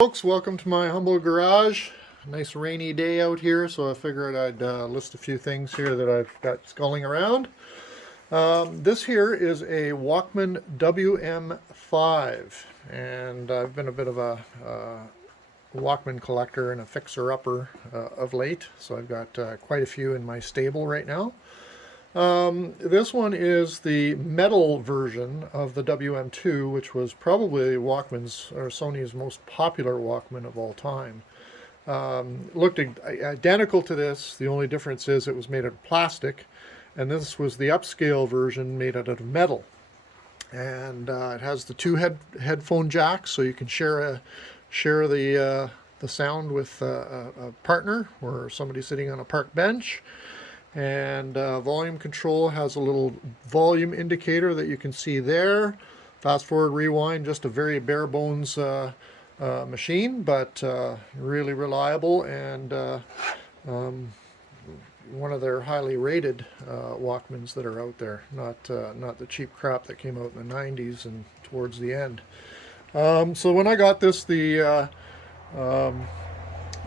Folks, welcome to my humble garage. Nice rainy day out here, so I figured I'd list a few things here that I've got sculling around. This here is a Walkman WM-5, and I've been a bit of a Walkman collector and a fixer-upper of late, so I've got quite a few in my stable right now. This one is the metal version of the WM2, which was probably Walkman's or Sony's most popular Walkman of all time. Looked identical to this. The only difference is it was made out of plastic, and this was the upscale version made out of metal. And it has the two headphone jacks, so you can share the sound with a partner or somebody sitting on a park bench. And volume control has a little volume indicator that you can see there. Fast forward, rewind, just a very bare bones machine, but really reliable, and one of their highly rated Walkmans that are out there, not the cheap crap that came out in the 90s and towards the end. So when I got this, the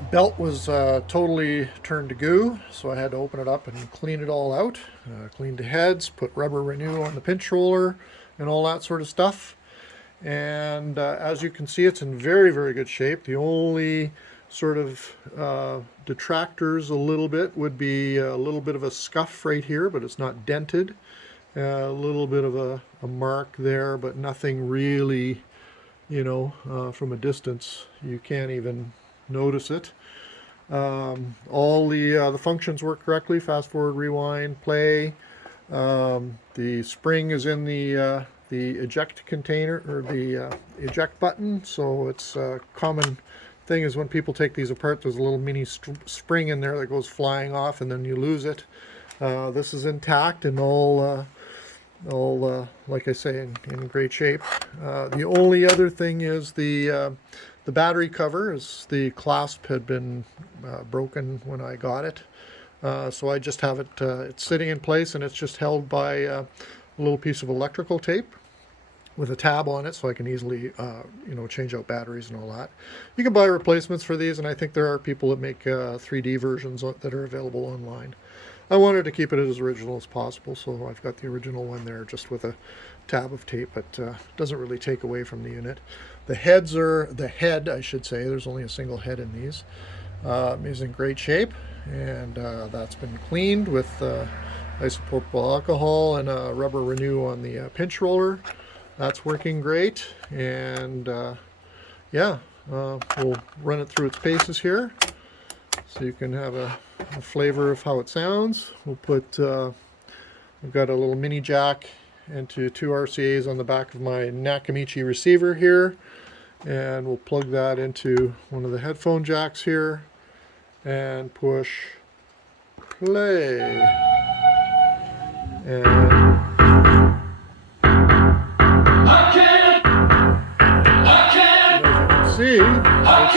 belt was totally turned to goo, so I had to open it up and clean it all out. Cleaned the heads, put rubber renew on the pinch roller and all that sort of stuff. And as you can see, it's in very, very good shape. The only sort of detractors a little bit would be a little bit of a scuff right here, but it's not dented. A little bbit of a mark there, but nothing really, from a distance you can't even notice it. All the functions work correctly: fast forward, rewind, play. The spring is in the eject container, or the eject button, so it's a common thing is when people take these apart, there's a little mini spring in there that goes flying off and then you lose it. This is intact and all like I say, in great shape. The only other thing is the battery cover, is the clasp had been broken when I got it. So I just have it, it's sitting in place, and it's just held by a little piece of electrical tape with a tab on it, so I can easily change out batteries and all that. You can buy replacements for these, and I think there are people that make 3D versions that are available online. I wanted to keep it as original as possible, so I've got the original one there just with a tab of tape, but doesn't really take away from the unit. The head, I should say, there's only a single head in these, is in great shape, and that's been cleaned with isopropyl alcohol and a rubber renew on the pinch roller. That's working great, and we'll run it through its paces here so you can have a flavor of how it sounds. We'll put, we've got a little mini jack into two RCAs on the back of my Nakamichi receiver here, and we'll plug that into one of the headphone jacks here and push play. And see, it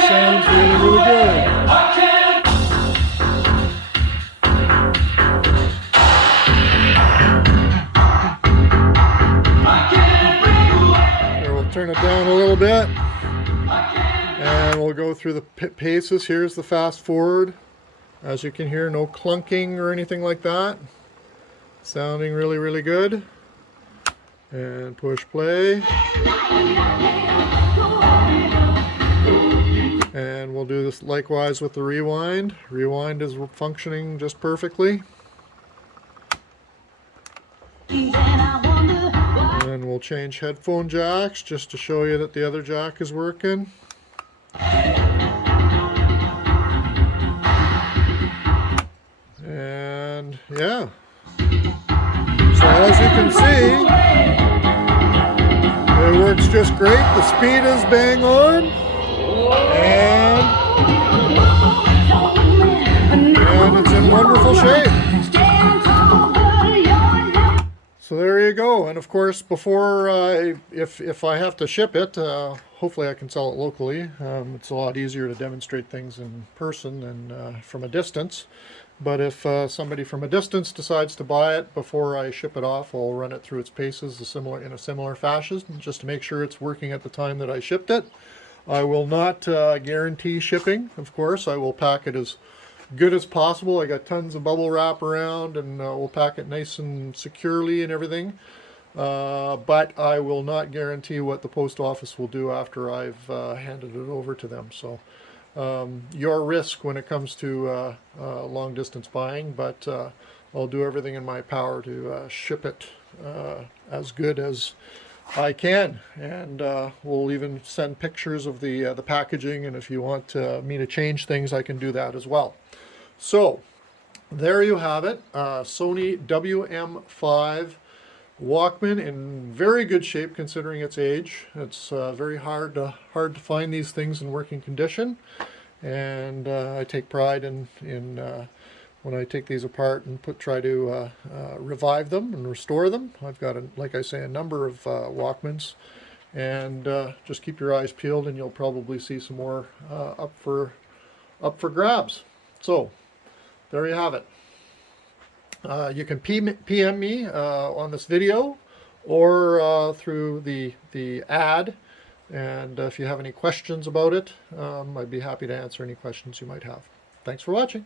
sounds really, really good. Here, we'll turn it down a little bit, and we'll go through the paces. Here's the fast forward. As you can hear, no clunking or anything like that. Sounding really, really good. And push play. And we'll do this likewise with the rewind. Rewind is functioning just perfectly. And we'll change headphone jacks just to show you that the other jack is working. And yeah. So as you can see, it works just great. The speed is bang on. And it's in wonderful shape. So there you go. And of course, before if I have to ship it, hopefully I can sell it locally. It's a lot easier to demonstrate things in person than from a distance. But if somebody from a distance decides to buy it before I ship it off, I'll run it through its paces in a similar fashion, just to make sure it's working at the time that I shipped it. I will not guarantee shipping, of course. I will pack it as good as possible. I got tons of bubble wrap around, and we'll pack it nice and securely and everything. But I will not guarantee what the post office will do after I've handed it over to them. So your risk when it comes to long distance buying, but I'll do everything in my power to ship it as good as I can, and we'll even send pictures of the packaging, and if you want me to change things, I can do that as well. So there you have it, Sony WM-5 Walkman in very good shape considering its age. It's very hard to find these things in working condition, and I take pride in when I take these apart and try to revive them and restore them. I've got, like I say, a number of Walkmans, and just keep your eyes peeled, and you'll probably see some more up for grabs. So there you have it. You can PM me on this video or through the ad, and if you have any questions about it, I'd be happy to answer any questions you might have. Thanks for watching.